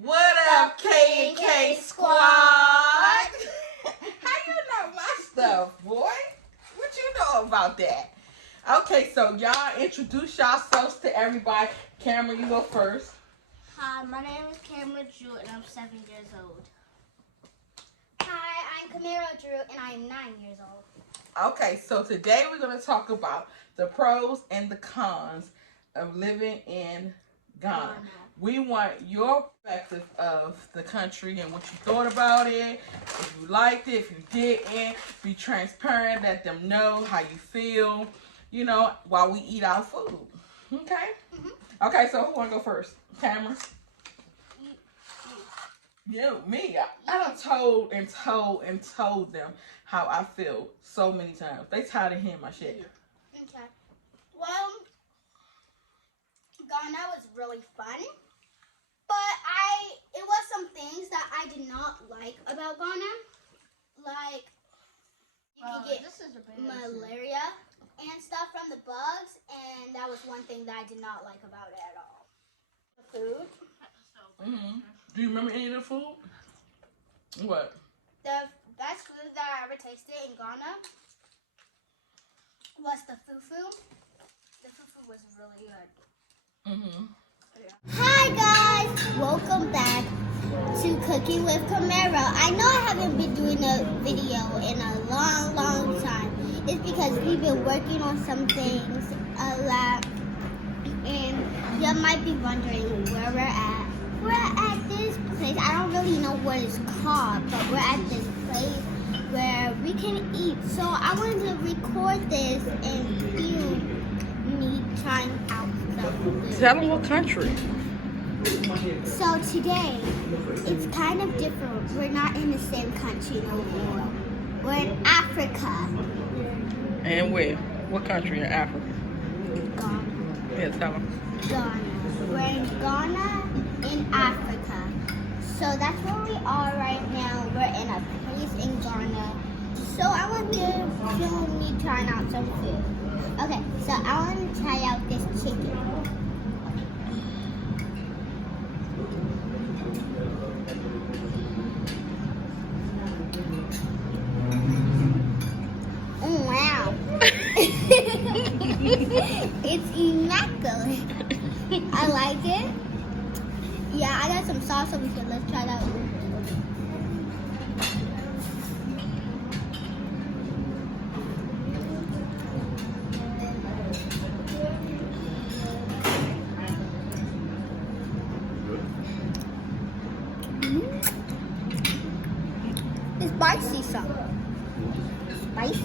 What up, K and K Squad? How you know my stuff, boy? What you know about that? Okay, so y'all introduce yourselves to everybody. Cameron, you go first. Hi, my name is Cameron Drew, and I'm 7 years old. Hi, I'm Camaro Drew, and I'm 9 years old. Okay, so today we're going to talk about the pros and the cons of living in Ghana. We want your perspective of the country and what you thought about it. If you liked it, if you didn't, be transparent, let them know how you feel, you know, while we eat our food. Okay? Mm-hmm. Okay, so who want to go first? Cameron? You, me. I done told them how I feel so many times. They tired of hearing my shit. Okay. Well, Ghana was really fun, but it was some things that I did not like about Ghana. Like, you can get malaria and stuff from the bugs, and that was one thing that I did not like about it at all. The food. Mm-hmm. Do you remember any of the food? What? The best food that I ever tasted in Ghana was the fufu. The fufu was really good. Mm-hmm. Yeah. Hi guys! Welcome back to Cooking with Camaro. I know I haven't been doing a video in a long time. It's because we've been working on some things a lot, and you might be wondering where we're at. We're at this place. I don't really know what it's called, but we're at this place where we can eat. So I wanted to record this and film me trying out the food. Tell them what country. So today, it's kind of different. We're not in the same country no more. We're in Africa. And where? What country in Africa? Ghana. Yeah, tell them. Ghana. We're in Ghana, in Africa. So that's where we are right now. We're in a place in Ghana. So I want to film me trying out some food. Okay, so I want to try out this chicken. Oh, wow. It's immaculate. I like it. Yeah, I got some sauce over here. Let's try that one. It's spicy some. Spicy.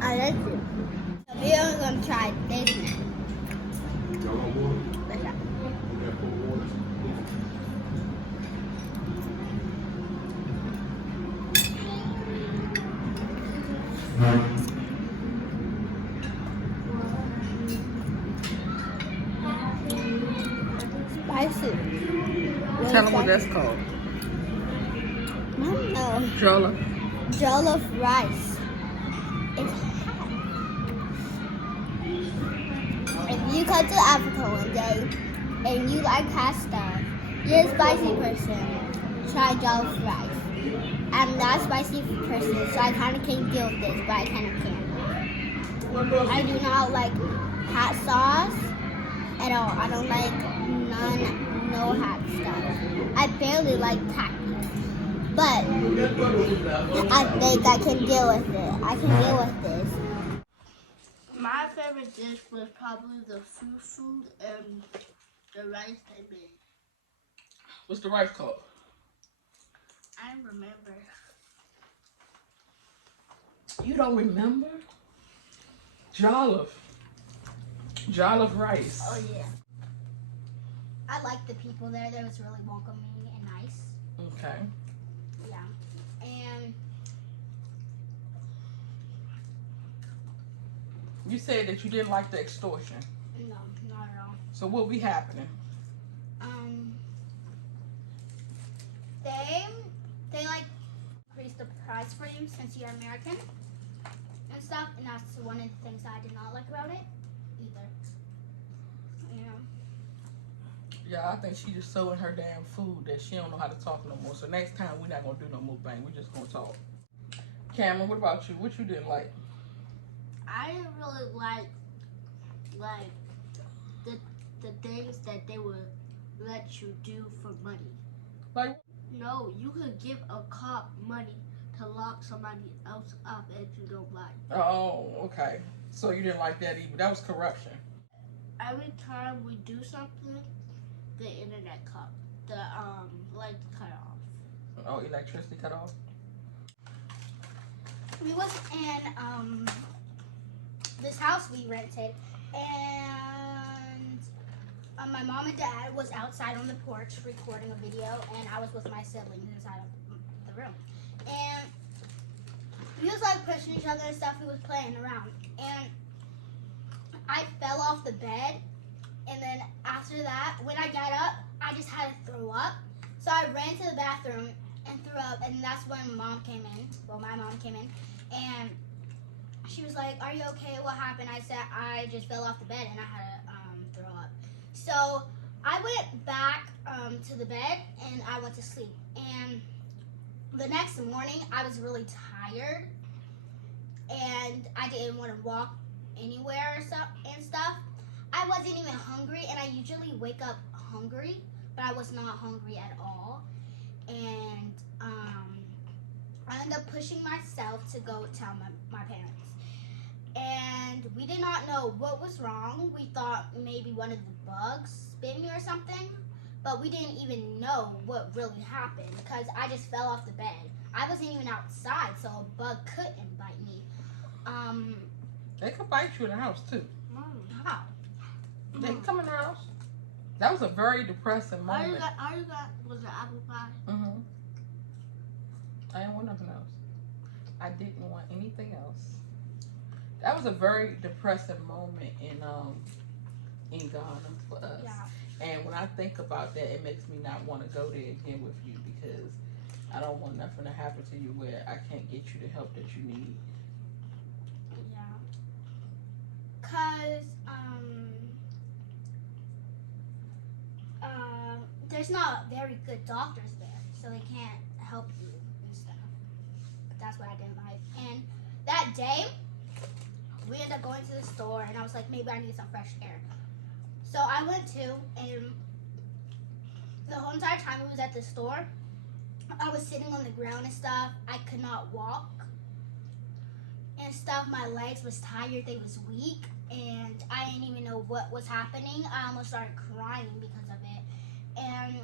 I like it. So we're gonna try this now. Let's try. Spicy. Really Tell them what spicy. that's called. I don't know. Jollof. Jollof rice. It's hot. If you come to Africa one day and you like hot stuff, you're a spicy person, try jollof rice. I'm not a spicy person, so I kind of can't deal with this, but I kind of can. I do not like hot sauce at all. I don't like no hot stuff. I barely like tacos, but I think I can deal with it. I can deal with this. My favorite dish was probably the fufu and the rice they made. What's the rice called? I remember. You don't remember? Jollof. Jollof rice. Oh yeah. I liked the people there. They was really welcoming and nice. Okay. Yeah. And You said that you didn't like the extortion. no, not at all. So what be happening? They like increase the price for you since you're American and stuff, and that's one of the things that I did not like about it either. Yeah. Yeah, I think she just so in her damn food that she don't know how to talk no more. So next time we're not gonna do no mukbang. We're just gonna talk. Cameron, what about you? What you didn't like? I didn't really like the things that they would let you do for money. Like, no, you could give a cop money to lock somebody else up if you don't like. oh, okay. So you didn't like that either. That was corruption. Every time we do something, the internet the lights cut off. Oh, electricity cut off. We was in this house we rented, and my mom and dad was outside on the porch recording a video, and I was with my siblings inside of the room. And we was like pushing each other and stuff. We was playing around, and I fell off the bed. And then after that, when I got up, I just had to throw up. So I ran to the bathroom and threw up, and that's when Mom came in. Well, my mom came in, and she was like, "Are you okay? What happened?" I said, "I just fell off the bed and I had to throw up." So I went back to the bed and I went to sleep. And the next morning, I was really tired, and I didn't want to walk anywhere and stuff. I wasn't even hungry, and I usually wake up hungry, but I was not hungry at all. And I ended up pushing myself to go tell my parents. And we did not know what was wrong. We thought maybe one of the bugs bit me or something, but we didn't even know what really happened because I just fell off the bed. I wasn't even outside, so a bug couldn't bite me. They could bite you in the house too. How? They can come in the house. That was a very depressing moment. All you got was an apple pie. Mm-hmm. I didn't want nothing else. I didn't want anything else. That was a very depressing moment in Ghana for us. Yeah. And when I think about that, it makes me not want to go there again with you because I don't want nothing to happen to you where I can't get you the help that you need. Yeah. Cause there's not very good doctors there, so they can't help you and stuff. But that's what I didn't like. And that day, we ended up going to the store, and I was like, maybe I need some fresh air. So I went to, and the whole entire time we was at the store, I was sitting on the ground and stuff. I could not walk and stuff. My legs was tired. They was weak, and I didn't even know what was happening. I almost started crying because of it. And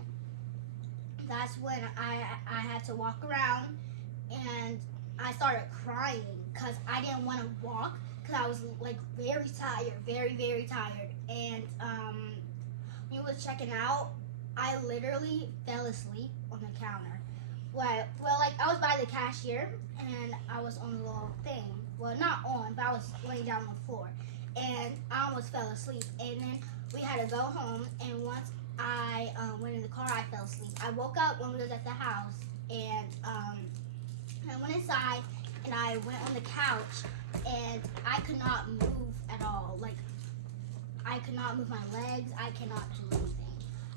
that's when I had to walk around, and I started crying because I didn't want to walk because I was like very tired, very, very tired. And when we was checking out, I literally fell asleep on the counter. Well, like I was by the cashier, and I was on the little thing. Well, not on, but I was laying down on the floor, and I almost fell asleep. And then we had to go home, and once I went in the car, I fell asleep. I woke up when we was at the house, and I went inside, and I went on the couch, and I could not move at all. Like, I could not move my legs. I cannot do anything.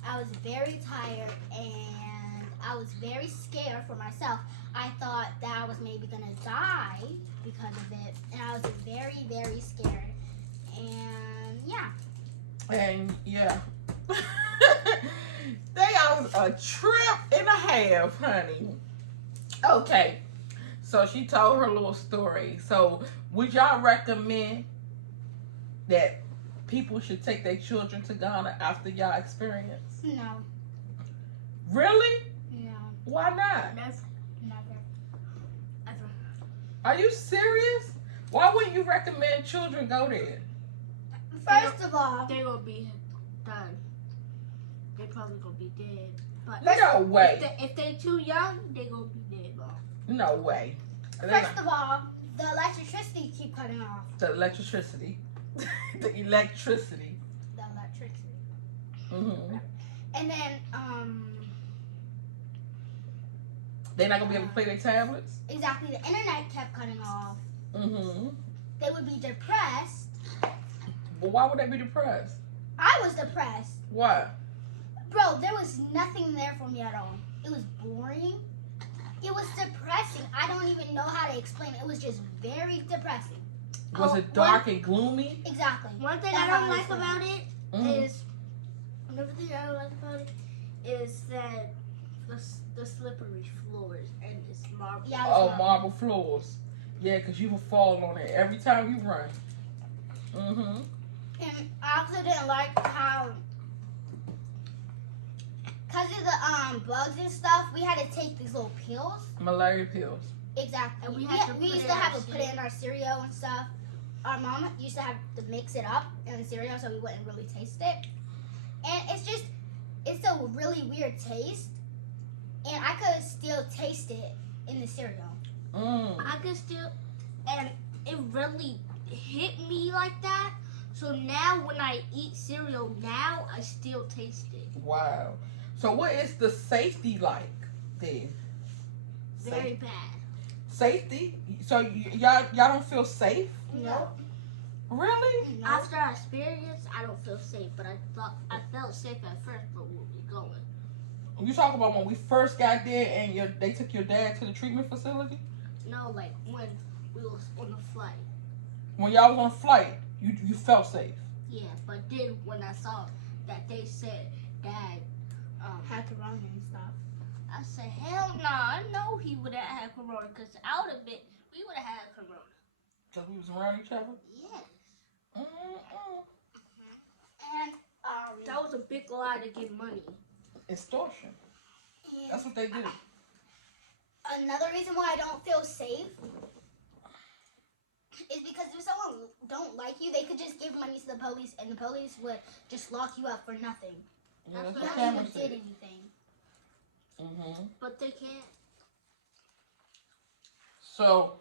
I was very tired, and I was very scared for myself. I thought that I was maybe going to die because of it, and I was very, very scared. And, yeah. And, yeah. That was a trip and a half, honey. Okay. So she told her little story. So would y'all recommend that people should take their children to Ghana after y'all experience? No. Really? No. Why not? Never. Ever. Are you serious? Why wouldn't you recommend children go there? First of all, They gonna be done. They probably gonna be dead. But No way. if they too young, they gonna be dead, bro. No way. first of all, the electricity keep cutting off. The electricity. The electricity. The electricity. Mm-hmm. And then, They're not gonna be able to play their tablets. exactly, the internet kept cutting off. Mm-hmm. They would be depressed. But why would they be depressed? I was depressed. Why? Bro, there was nothing there for me at all. It was boring. It was depressing. I don't even know how to explain it. It was just very depressing. Was it dark and gloomy? Exactly. One thing That's I don't how like was. about it Mhm. is, another thing I don't like about it is that the slippery floors and it's marble. Yeah, Oh, marble floors. Yeah, because you will fall on it every time you run. Mm-hmm. And I also didn't like how, because of the bugs and stuff, we had to take these little pills. Malaria pills. Exactly. And we we used used to put it in our cereal and stuff. Our mom used to have to mix it up in the cereal so we wouldn't really taste it. And it's a really weird taste. And I could still taste it in the cereal. I could still, and it really hit me like that. So now when I eat cereal now, I still taste it. Wow. So what is the safety like there? Very bad. Safety? So y'all don't feel safe? No. Really? No. After our experience, I don't feel safe, but I felt safe at first, but where we going? You talk about when we first got there and they took your dad to the treatment facility? No, like when we was on the flight. When y'all was on flight, you felt safe? Yeah, but then when I saw that they said Dad Had corona and stuff. I said, hell no, I know he would have had corona, because out of it, we would have had corona. Because we was around each other? Yes. Mm-mm. And That was a big lie to get money. Extortion. That's what they do. another reason why I don't feel safe is because if someone don't like you, they could just give money to the police, and the police would just lock you up for nothing. Yeah, that's You what haven't cameras even did do. anything. Mm-hmm. But they can't. So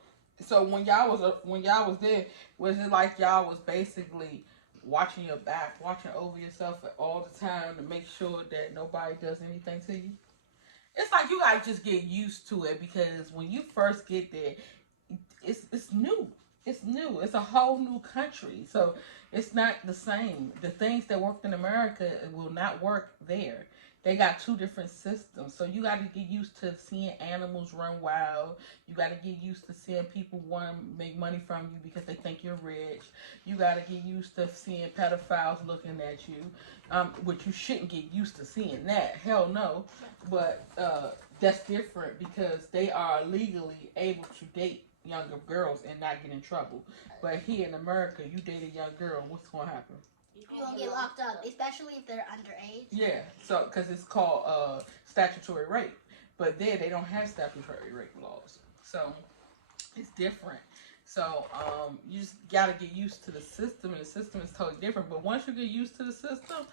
when y'all was there, was it like y'all was basically watching your back, watching over yourself all the time to make sure that nobody does anything to you? It's like you gotta just get used to it, because when you first get there, it's new. It's new. It's a whole new country. So it's not the same. The things that worked in America will not work there. They got two different systems. So you got to get used to seeing animals run wild. You got to get used to seeing people want to make money from you because they think you're rich. You got to get used to seeing pedophiles looking at you, which you shouldn't get used to seeing that. Hell no. But that's different because they are legally able to date younger girls and not get in trouble. But here in America, you date a young girl, what's going to happen? You're gonna get locked up, especially if they're underage. Yeah, so because it's called statutory rape, but there they don't have statutory rape laws, so it's different. So you just gotta get used to the system, and the system is totally different. But once you get used to the system,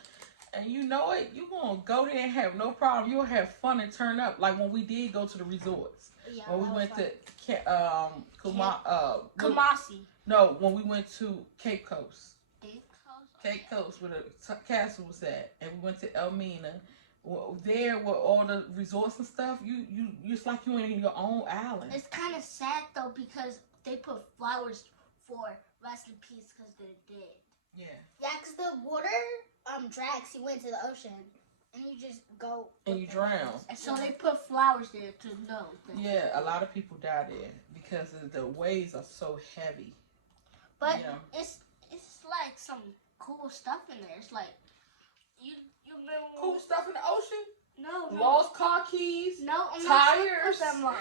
and you know it, you're gonna go there and have no problem. You'll have fun and turn up, like when we did go to the resorts. Yeah, When we went to Kamasi. no, when we went to Cape Coast. Cape Coast, where the castle was at, and we went to Elmina. Well, there, where all the resorts and stuff, you it's like you in your own island. It's kind of sad though because they put flowers for rest in peace because they're dead. Yeah. Yeah, because the water drags you into the ocean, and you just go. And you drown. And so they put flowers there to know. That Yeah, a lot of people die there because the waves are so heavy. But you know? it's like some cool stuff in there. It's like you remember Cool stuff in the ocean. No. Lost car keys. No, I'm tires. not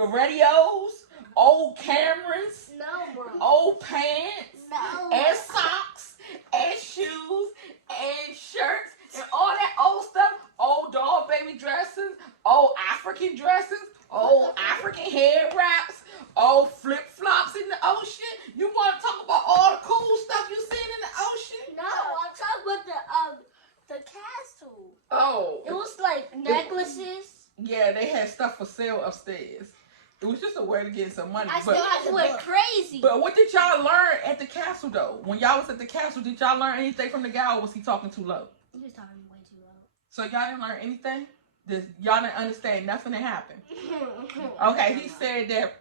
Mom. Radios. Old cameras. No, Mom. Old pants. No. And socks. And shoes. And shirts. And all that old stuff. Old doll baby dresses. Old African dresses. Old African hair wraps. Old flip flops in the ocean. You want to talk about all the cool stuff you seen in the ocean? No, I'm talking about the castle. Oh. It was like necklaces. Yeah, they had stuff for sale upstairs. It was just a way to get some money. I still have It the went book. crazy. But what did y'all learn at the castle, though? When y'all was at the castle, did y'all learn anything from the guy, or was he talking too low? He was talking way too low. So y'all didn't learn anything? Y'all didn't understand nothing that happened? Okay, he said that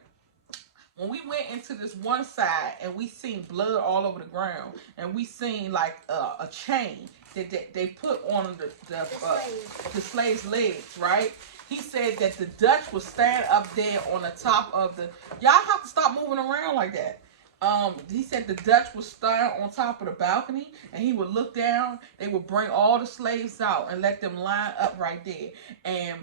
when we went into this one side and we seen blood all over the ground, and we seen like a chain that they put on slaves. the slaves' legs, right? He said that the Dutch would stand up there on the top of the. Y'all have to stop moving around like that. He said the Dutch would stand on top of the balcony, and he would look down. They would bring all the slaves out and let them line up right there. And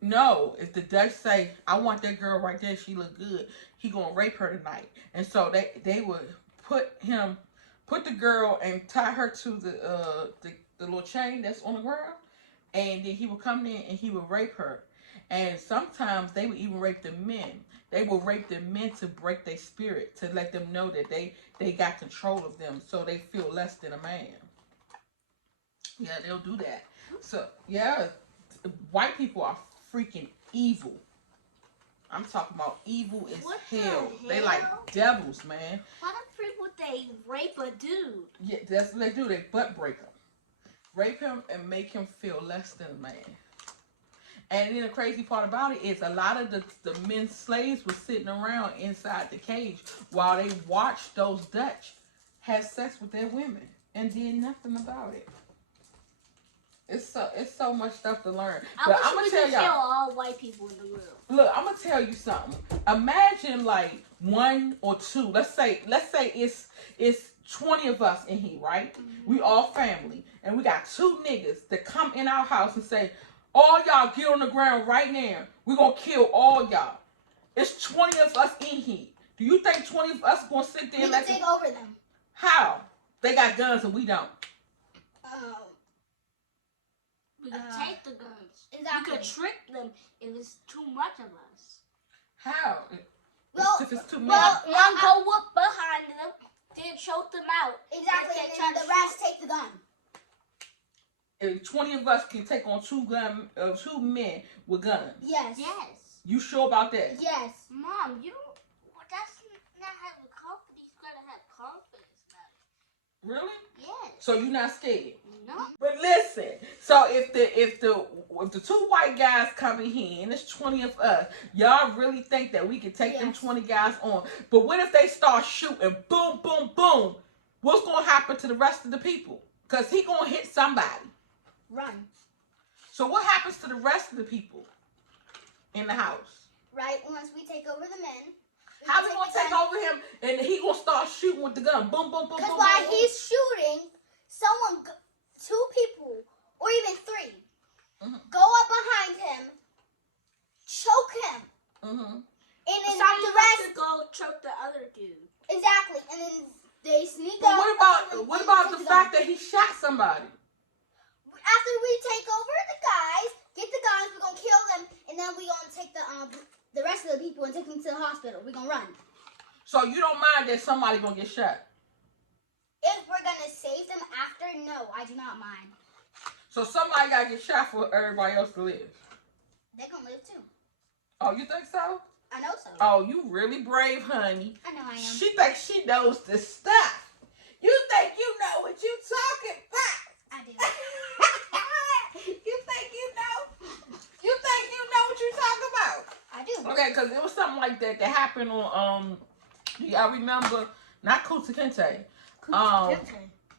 no, if the Dutch say, "I want that girl right there. She look good," he gonna rape her tonight. And so they would put the girl and tie her to the little chain that's on the ground, and then he would come in and he would rape her. And sometimes they would even rape the men. They would rape the men to break their spirit, to let them know that they got control of them, so they feel less than a man. Yeah, they'll do that. So yeah, white people are freaking evil. I'm talking about evil as What hell. the They hell? like devils, man. Why do people they rape a dude? Yeah, that's what they do. They butt break him, rape him, and make him feel less than a man. And then the crazy part about it is a lot of the men slaves were sitting around inside the cage while they watched those Dutch have sex with their women and did nothing about it. It's so much stuff to learn. I But wish I'm we gonna tell could y'all. kill all white people in the world. Look, I'm gonna tell you something. Imagine like one or two. Let's say it's 20 of us in here, right? Mm-hmm. We all family, and we got two niggas that come in our house and say, "All y'all get on the ground right now. We're gonna kill all y'all." It's 20 of us in here. Do you think 20 of us gonna sit there We and can let take them? over them. How? They got guns and we don't. We could take the guns. Exactly. We could trick them if it's too much of us. How? Well, if it's too many. One go up behind them, then choke them out. Exactly, If they and try then to the rest take the gun. If 20 of us can take on two men with guns. Yes. Yes. You sure about that? Yes. Mom, you don't. Well, that's not having confidence. You gotta have confidence about it. Really? Yes. So you're not scared? No. But listen, so if the two white guys come in here and it's 20 of us, y'all really think that we can take them 20 guys on? But what if they start shooting, boom, boom, boom? What's gonna happen to the rest of the people? Cause he gonna hit somebody. Run. So what happens to the rest of the people in the house? Right, once we take over the men. How we gonna take over him and he gonna start shooting with the gun? Boom, boom, boom, boom. Because boom, while boom. he's shooting, two people, or even three, go up behind him, choke him, and then the rest go choke the other dude. exactly, and then they sneak But up. what about the fact that he shot somebody? After we take over the guys, get the guns, we're gonna kill them, and then we're gonna take the rest of the people and take them to the hospital. We're gonna run. So you don't mind that somebody gonna get shot? If we're gonna save them after, no, I do not mind. So somebody gotta get shot for everybody else to live. They're gonna live too. Oh, you think so? I know so. Oh, you really brave, honey. I know I am. She thinks she knows the stuff. You think you know what you talking about? I do. You think you know? You think you know what you talking about? I do. Okay, because it was something like that that happened on I remember not Kuta Kinte.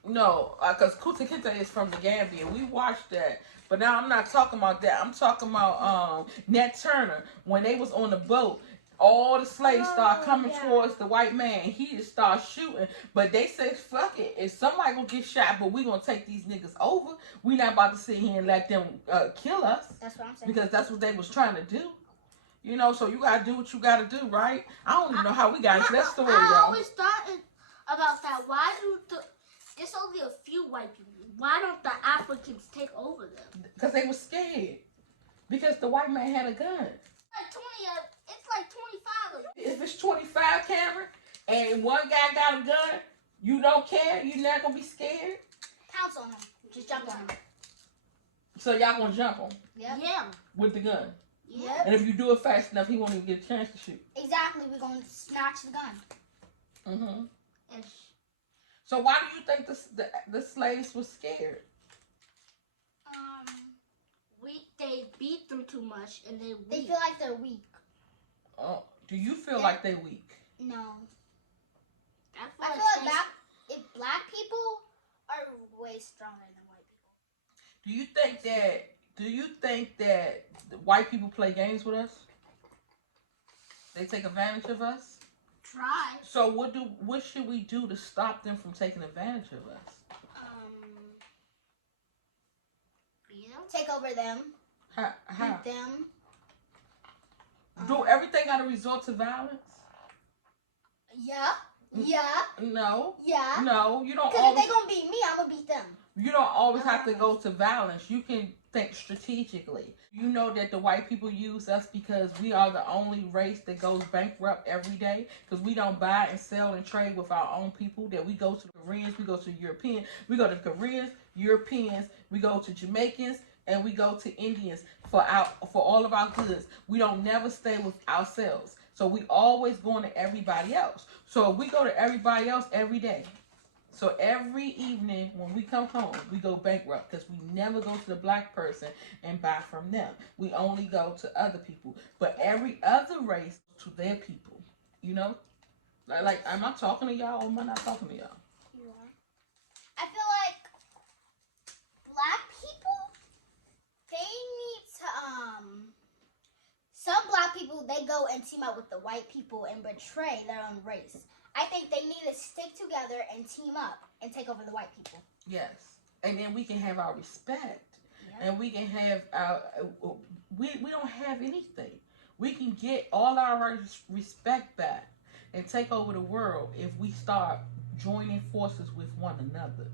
No, because Kuta Kinte is from the Gambia. We watched that. But now I'm not talking about that. I'm talking about Nat Turner. When they was on the boat, all the slaves start coming towards the white man. He just started shooting. But they say, fuck it. If somebody gonna get shot, but we gonna take these niggas over, we not about to sit here and let them kill us. That's what I'm saying. Because that's what they was trying to do. You know, so you gotta do what you gotta do, right? I don't even know how we got into that story, I y'all. always thought about that. Why do there's only a few white people. Why don't the Africans take over them? Because they were scared. Because the white man had a gun. It's like 25 of them. If it's 25, Cameron, and one guy got a gun, you don't care? You're not going to be scared? Pounce on him. Just jump on him. So y'all going to jump on Yep. Yeah. with the gun. Yep. And if you do it fast enough, he won't even get a chance to shoot. Exactly. We're going to snatch the gun. Mm-hmm. And So why do you think the slaves were scared? they beat them too much and they They weak. feel like they're weak. Oh, do you feel like they're weak? No. I I feel feel like if black people are way stronger than white people. Do you think that the white people play games with us? They take advantage of us? Try. So what should we do to stop them from taking advantage of us? Beat them. Take over them. How? Beat them. Do everything got to resort to violence? Yeah. Yeah. No. Yeah. No, you don't. Because if they gonna beat me, I'm gonna beat them. You don't always have to go to violence. You can think strategically. You know that the white people use us because we are the only race that goes bankrupt every day because we don't buy and sell and trade with our own people. That we go to Koreans, we go to Europeans, we go to Koreans, Europeans, we go to Jamaicans, and we go to Indians for all of our goods. We don't never stay with ourselves. So we always going to everybody else. So we go to everybody else every day. So every evening when we come home, we go bankrupt because we never go to the black person and buy from them. We only go to other people. But every other race to their people, you know? Like, am I talking to y'all or am I not talking to y'all? You are. I feel like black people, they need to, some black people, they go and team up with the white people and betray their own race. I think they need to stick together and team up and take over the white people. Yes. And then we can have our respect. Yep. And we can have our, we don't have anything. We can get all our respect back and take over the world if we start joining forces with one another.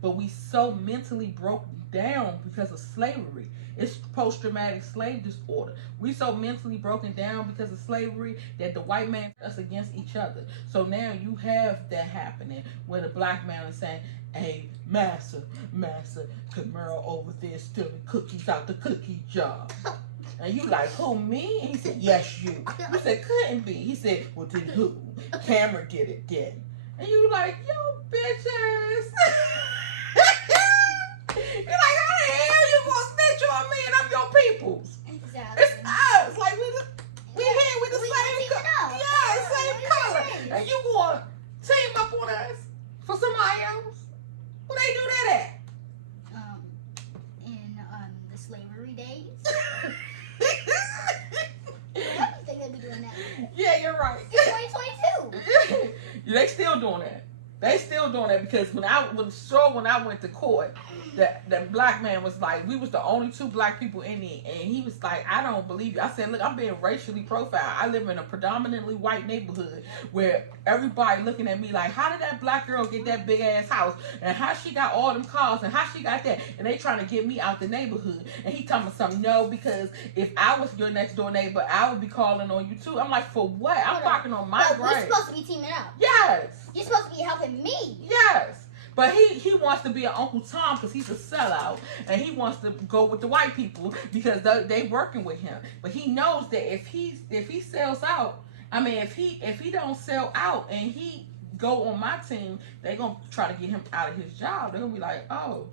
But we so mentally broke down because of slavery. It's post-traumatic slave disorder. We so mentally broken down because of slavery that the white man us against each other. So now you have that happening where the black man is saying, hey, massa, Camaro over there stealing cookies out the cookie jar. And you like, who, me? And he said, yes, you. You said, couldn't be. He said, well, then who? Cameron did it then. And you like, yo, bitches. You're like, how the hell you gonna snitch on me and I'm your peoples? Exactly. It's us. Like, we here with the same color. Yeah, same color. And you gonna team up on us for somebody else? Where they do that at? In the slavery days. I don't think they'd be doing that. Yeah, you're right. It's 2022. They still doing that. They still doing that because when I went to court, that black man was like, we was the only two black people in it, and he was like, I don't believe you. I said, look, I'm being racially profiled. I live in a predominantly white neighborhood where everybody looking at me like, how did that black girl get that big ass house, and how she got all them cars, and how she got that, and they trying to get me out the neighborhood. And he telling me something, no, because if I was your next door neighbor, I would be calling on you too. I'm like, for what? I'm barking on my grave. We're supposed to be teaming up. Yes. You're supposed to be helping me. Yes. But he wants to be an Uncle Tom because he's a sellout, and he wants to go with the white people because they working with him. But he knows that if he sells out, I mean, if he don't sell out and he go on my team, they gonna try to get him out of his job. They're gonna be like, oh,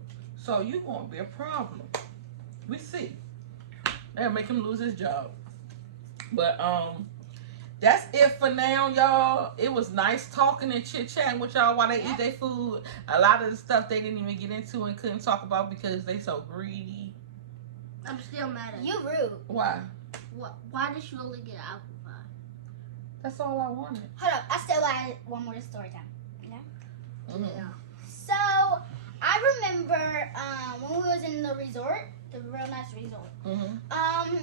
so you gonna be a problem. We see. They'll make him lose his job. But that's it for now, y'all. It was nice talking and chit-chatting with y'all while they eat their food. A lot of the stuff they didn't even get into and couldn't talk about because they so greedy. I'm still mad at you. You rude. Why? Why did you only get apple pie? That's all I wanted. Hold up. I still got one more story time. Yeah? Mm-hmm. Yeah. So, I remember when we was in the resort, the real nice resort. Mm-hmm.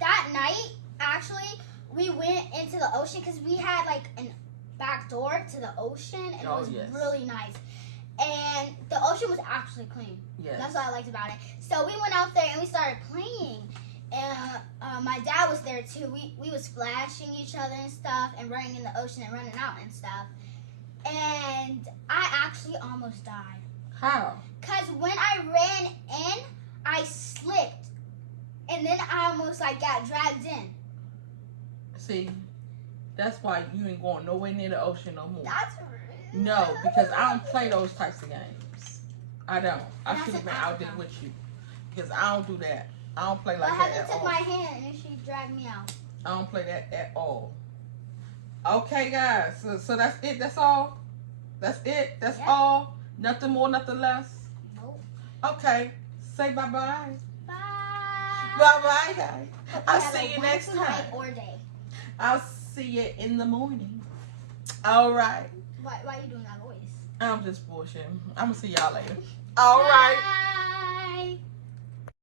That night, actually, we went into the ocean because we had like a back door to the ocean, and it was really nice. And the ocean was actually clean. Yes. That's what I liked about it. So we went out there and we started playing. And my dad was there too. We was splashing each other and stuff and running in the ocean and running out and stuff. And I actually almost died. How? Because when I ran in, I slipped. And then I almost like got dragged in. See, that's why you ain't going nowhere near the ocean no more. That's rude. No, because I don't play those types of games. I don't. I should have been out there with you. Because I don't do that. I don't play like that at all. took my hand and she dragged me out. I don't play that at all. Okay, guys. So that's it. That's all. That's it. That's all. Nothing more, nothing less? Nope. Okay. Say bye-bye. Bye. Bye-bye, guys. I'll Have see a you next wonderful time. night or day. I'll see you in the morning. All right. Why are you doing that voice? I'm just bullshitting. I'm going to see y'all later. All right. Bye.